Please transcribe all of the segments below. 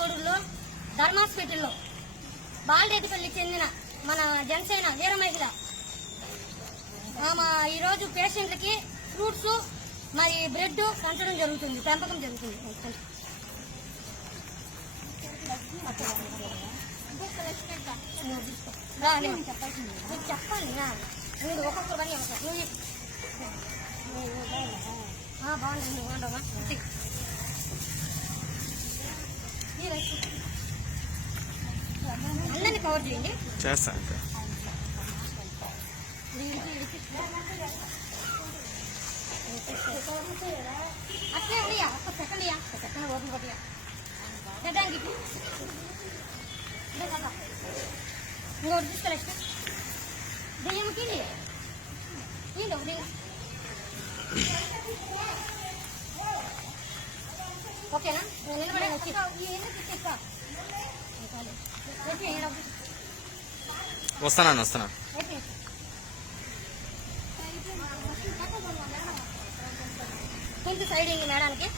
తోడుల్లో ధర్మాస్పేటలో బాలడేటిపల్లి చెందిన మన జనసేన వీర మహిళ ఆమె ఈరోజు పేషెంట్లకి ఫ్రూట్స్ మరి బ్రెడ్ పంచడం జరుగుతుంది పెంపకం జరుగుతుంది. చెప్పాలి మీరు ఒక్కొక్కరు పని బాగుంటుంది చేస్తా ఇంకా అట్లే ఉన్నాయా ఒక సెకండ్ ఇయ్యా ఒక సెకండ్ ఓపెన్ కొట్టియా గడ్డానికి ఇంకోటి తీసుకురా దెయ్యంకి ఏంటి ఒకటి ఓకేనా? నువ్వు నిలబడే వచ్చి. వస్తాను వస్తాను? కొంచెం సైడ్ అయ్యింది మేడానికి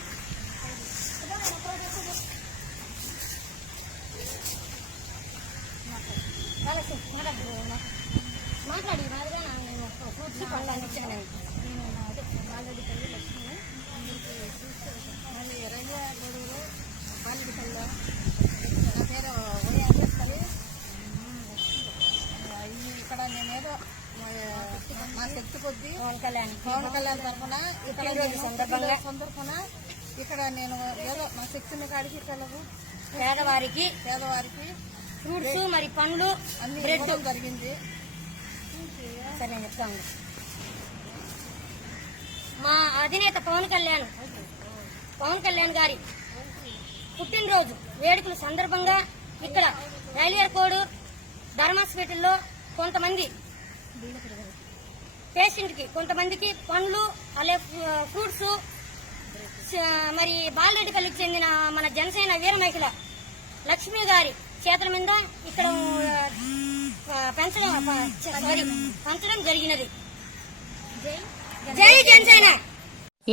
మాట్లాడి రాదుగా నేను ఫ్రూట్స్ పండ్లు అందించాను నేను అదే బాలరెడ్డి తల్లి లక్ష్మి మళ్ళీ రైల్వే గూడూరు బాలరెడ్డి తల్లి నా పేరు వైఎస్ఎస్కలి ఇక్కడ నేనేదో మా శక్తి కొద్ది. పవన్ కళ్యాణ్ తరఫున ఇక్కడ రోజు సందర్భంగా సందర్భన ఇక్కడ నేను ఏదో మా శక్తిని కాడికి ఇక్కడ పేదవారికి పేదవారికి ఫ్రూట్స్ మరి పండ్లు బ్రెడ్. జరిగింది. సరే నేను చెప్తాను మా అధినేత పవన్ కళ్యాణ్ పవన్ కళ్యాణ్ గారి పుట్టినరోజు వేడుకల సందర్భంగా ఇక్కడ రైల్వే కోడ్ ధర్మాస్పేటల్లో కొంతమంది పేషెంట్కి కొంతమందికి పండ్లు అలాగే ఫ్రూట్స్ మరి బాలరెడ్డిపల్లికి చెందిన మన జనసేన వీర మహిళ లక్ష్మి గారి చేతుల మీద ఇక్కడ పెంచడం సారీ పంచడం జరిగినది. జై జనసేన!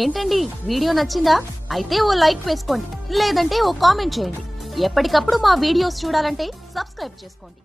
ఏంటండి? వీడియో నచ్చిందా? అయితే ఓ లైక్ వేసుకోండి లేదంటే ఓ కామెంట్ చేయండి. ఎప్పటికప్పుడు మా వీడియోస్ చూడాలంటే సబ్స్క్రైబ్ చేసుకోండి.